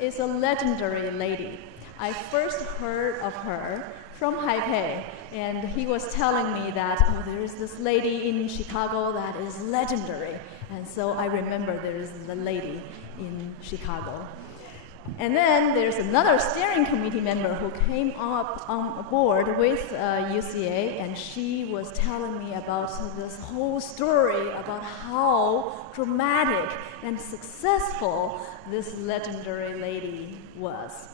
is a legendary lady. I first heard of her from Taipei, and he was telling me that, oh, there is this lady in Chicago that is legendary. And so I remember there is the lady in Chicago. And then there's another steering committee member who came up on board with UCA, and she was telling me about this whole story about how dramatic and successful this legendary lady was.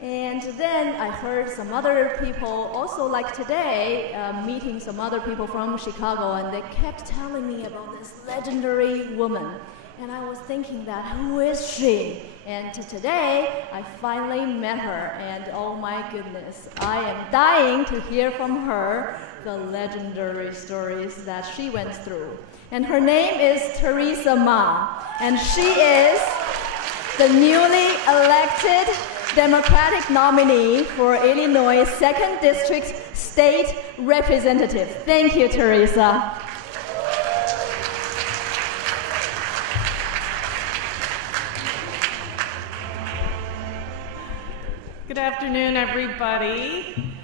And then I heard some other people, also like today, meeting some other people from Chicago, and they kept telling me about this legendary woman. And I was thinking that, who is she? And today, I finally met her, and oh my goodness, I am dying to hear from her the legendary stories that she went through. And her name is TheresaMah, and she is the newly elected Democratic nominee for Illinois 2nd District State Representative. Thank you, Theresa. Good afternoon, everybody.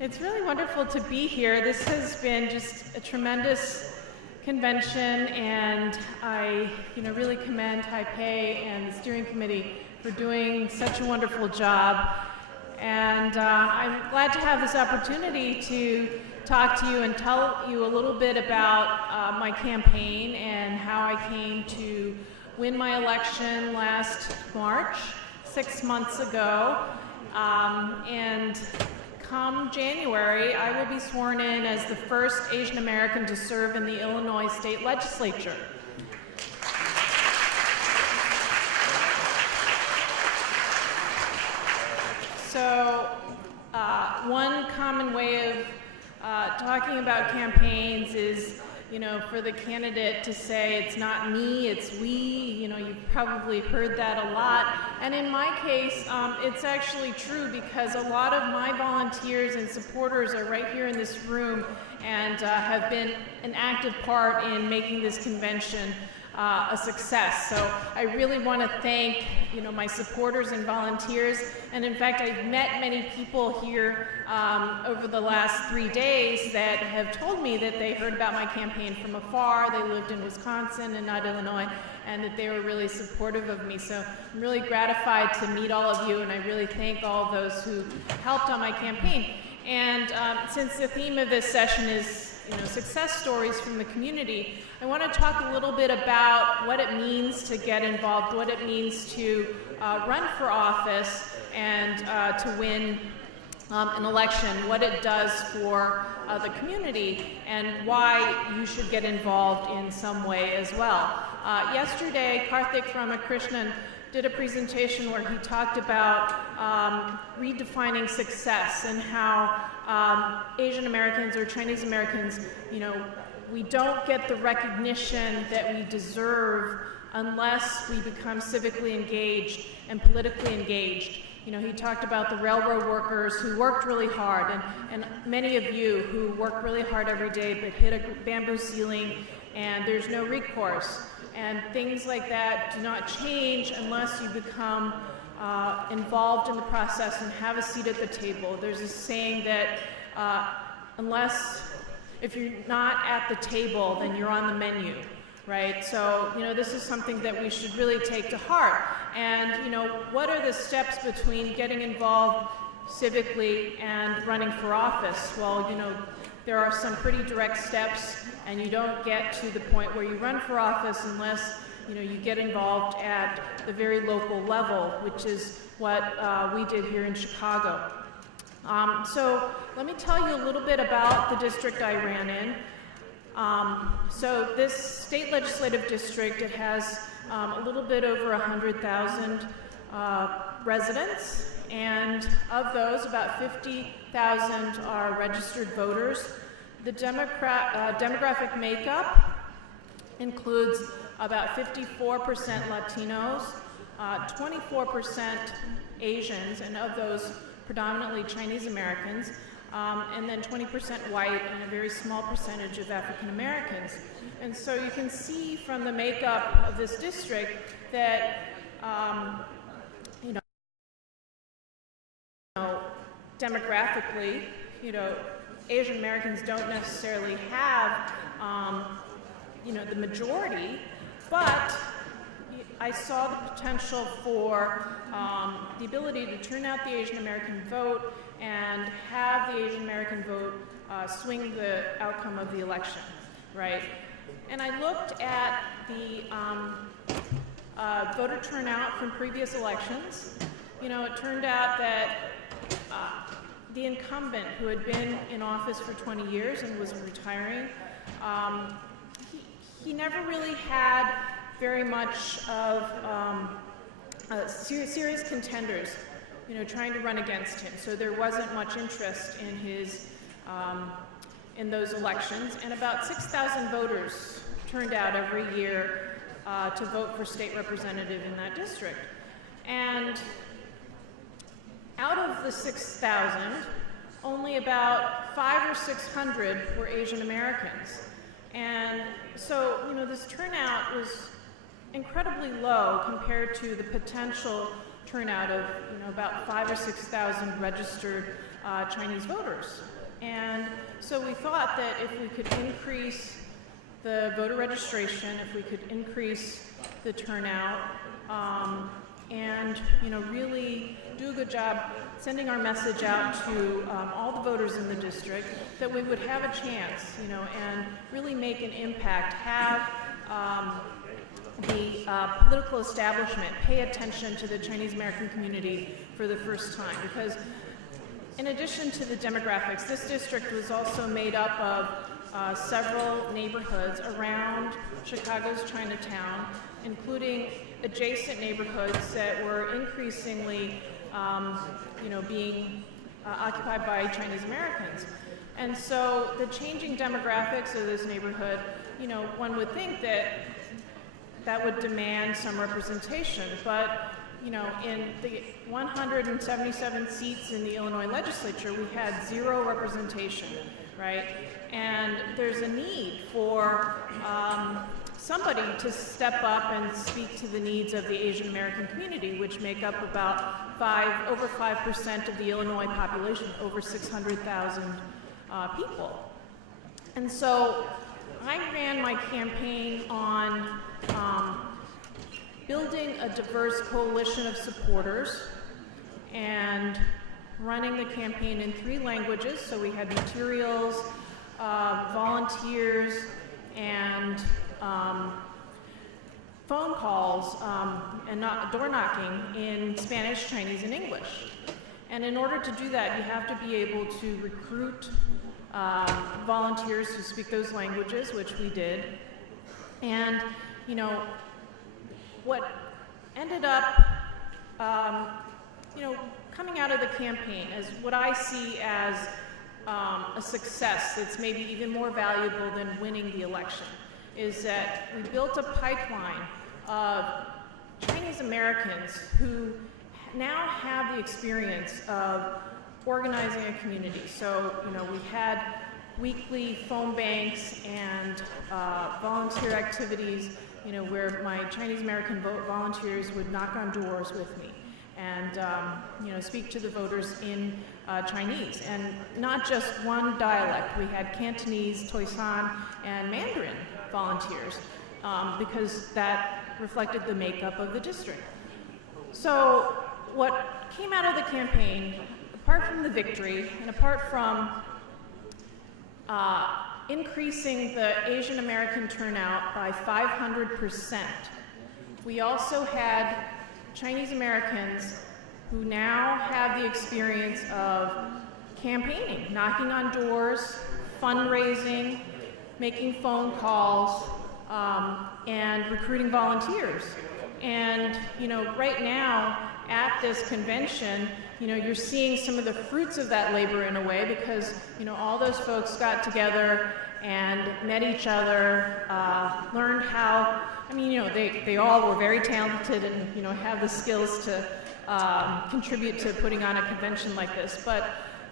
It's really wonderful to be here. This has been just a tremendous convention, and I really commend Taipei and the steering committee for doing such a wonderful job. And I'm glad to have this opportunity to talk to you and tell you a little bit about my campaign and how I came to win my election last March, 6 months ago. And come January, I will be sworn in as the first Asian American to serve in the Illinois State Legislature. So, one common way of talking about campaigns is, for the candidate to say, it's not me, it's we. You've probably heard that a lot. And in my case, it's actually true, because a lot of my volunteers and supporters are right here in this room and have been an active part in making this convention a success. So I really want to thank my supporters and volunteers. And in fact, I've met many people here over the last 3 days that have told me that they heard about my campaign from afar. They lived in Wisconsin and not Illinois, and that they were really supportive of me. So I'm really gratified to meet all of you, and I really thank all of those who helped on my campaign. And since the theme of this session is success stories from the community, I want to talk a little bit about what it means to get involved, what it means to run for office and to win an election, what it does for the community, and why you should get involved in some way as well. Yesterday, Karthik Ramakrishnan did a presentation where he talked about redefining success and how Asian Americans or Chinese Americans, we don't get the recognition that we deserve unless we become civically engaged and politically engaged. He talked about the railroad workers who worked really hard, and many of you who work really hard every day but hit a bamboo ceiling and there's no recourse. And things like that do not change unless you become involved in the process and have a seat at the table. There's a saying that if you're not at the table, then you're on the menu, right? So, this is something that we should really take to heart. And, what are the steps between getting involved civically and running for office? Well, there are some pretty direct steps, and you don't get to the point where you run for office unless you get involved at the very local level, which is what we did here in Chicago. So let me tell you a little bit about the district I ran in. So this state legislative district, it has a little bit over 100,000 residents, and of those, about 50,000 are registered voters. The demographic makeup includes about 54% Latinos, 24% Asians, and of those, predominantly Chinese Americans, and then 20% white and a very small percentage of African Americans. And so you can see from the makeup of this district that demographically, Asian Americans don't necessarily have, the majority, but I saw the potential for the ability to turn out the Asian American vote and have the Asian American vote swing the outcome of the election, right? And I looked at the voter turnout from previous elections. It turned out that the incumbent, who had been in office for 20 years and was retiring, he never really had very much of serious contenders, trying to run against him. So there wasn't much interest in his in those elections, and about 6,000 voters turned out every year to vote for state representative in that district. And out of the 6,000, only about 500 or 600 were Asian Americans. And so, this turnout was incredibly low compared to the potential turnout of, about 5,000 or 6,000 registered Chinese voters. And so we thought that if we could increase the voter registration, if we could increase the turnout, and really do a good job sending our message out to all the voters in the district, that we would have a chance, and really make an impact, have the political establishment pay attention to the Chinese American community for the first time. Because in addition to the demographics, this district was also made up of several neighborhoods around Chicago's Chinatown, including adjacent neighborhoods that were increasingly being occupied by Chinese Americans. And so the changing demographics of this neighborhood, one would think that would demand some representation, but in the 177 seats in the Illinois legislature, we had 0 representation, right? And there's a need for somebody to step up and speak to the needs of the Asian American community, which make up about over 5% of the Illinois population, over 600,000 people. And so I ran my campaign on building a diverse coalition of supporters and running the campaign in 3 languages. So we had materials, volunteers, and phone calls and door knocking in Spanish, Chinese, and English. And in order to do that, you have to be able to recruit volunteers who speak those languages, which we did. And, what ended up, coming out of the campaign as what I see as a success that's maybe even more valuable than winning the election, is that we built a pipeline of Chinese Americans who now have the experience of organizing a community. So, we had weekly phone banks and volunteer activities, where my Chinese American volunteers would knock on doors with me and, speak to the voters in Chinese. And not just one dialect. We had Cantonese, Toisan, and Mandarin volunteers because that reflected the makeup of the district. So what came out of the campaign, apart from the victory and apart from increasing the Asian American turnout by 500%, we also had Chinese Americans who now have the experience of campaigning, knocking on doors, fundraising, making phone calls, and recruiting volunteers. And, right now at this convention, you're seeing some of the fruits of that labor in a way because, all those folks got together and met each other, learned how, they all were very talented and, have the skills to contribute to putting on a convention like this. But,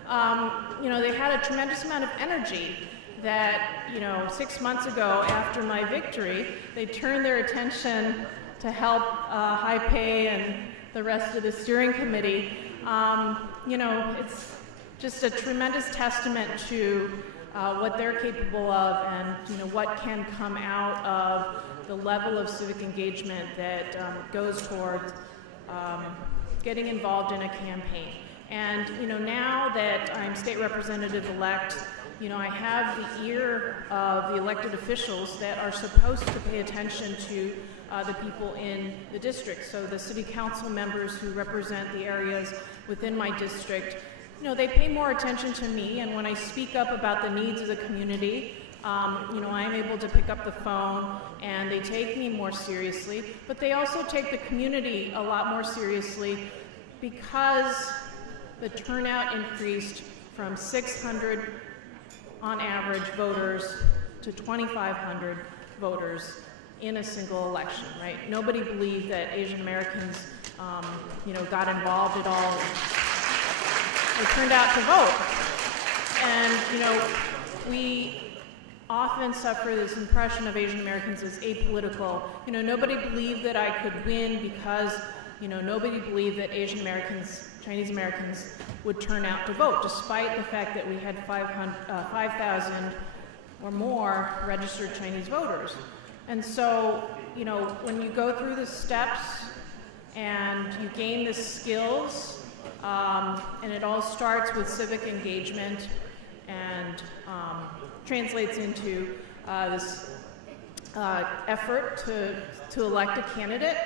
they had a tremendous amount of energy that, 6 months ago after my victory, they turned their attention to help Hai Pei and the rest of the steering committee. just a tremendous testament to what they're capable of, and what can come out of the level of civic engagement that goes towards getting involved in a campaign. And now that I'm state representative-elect, I have the ear of the elected officials that are supposed to pay attention to the people in the district. So the city council members who represent the areas within my district, they pay more attention to me, and when I speak up about the needs of the community, I'm able to pick up the phone, and they take me more seriously, but they also take the community a lot more seriously, because the turnout increased from 600 on average voters to 2,500 voters in a single election, right? Nobody believed that Asian Americans, got involved at all. They turned out to vote. And, we often suffer this impression of Asian Americans as apolitical. Nobody believed that I could win because, nobody believed that Asian Americans, Chinese Americans would turn out to vote, despite the fact that we had 5,000 or more registered Chinese voters. And so, when you go through the steps and you gain the skills, and it all starts with civic engagement and translates into this effort to elect a candidate,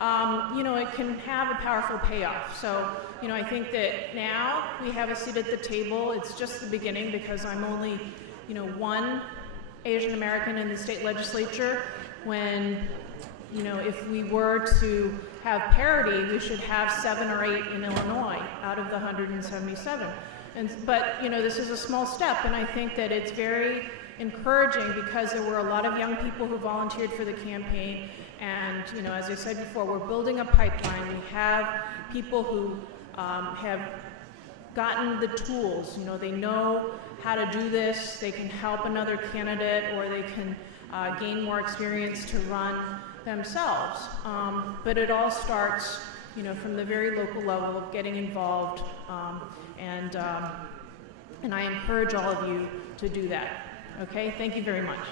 it can have a powerful payoff. So, I think that now we have a seat at the table. It's just the beginning, because I'm only, one Asian American in the state legislature, when, if we were to have parity, we should have 7 or 8 in Illinois out of the 177. But this is a small step, and I think that it's very encouraging, because there were a lot of young people who volunteered for the campaign, and as I said before, we're building a pipeline. We have people who have gotten the tools. They know how to do this. They can help another candidate, or they can gain more experience to run themselves. But it all starts, from the very local level of getting involved, and I encourage all of you to do that. Okay, thank you very much.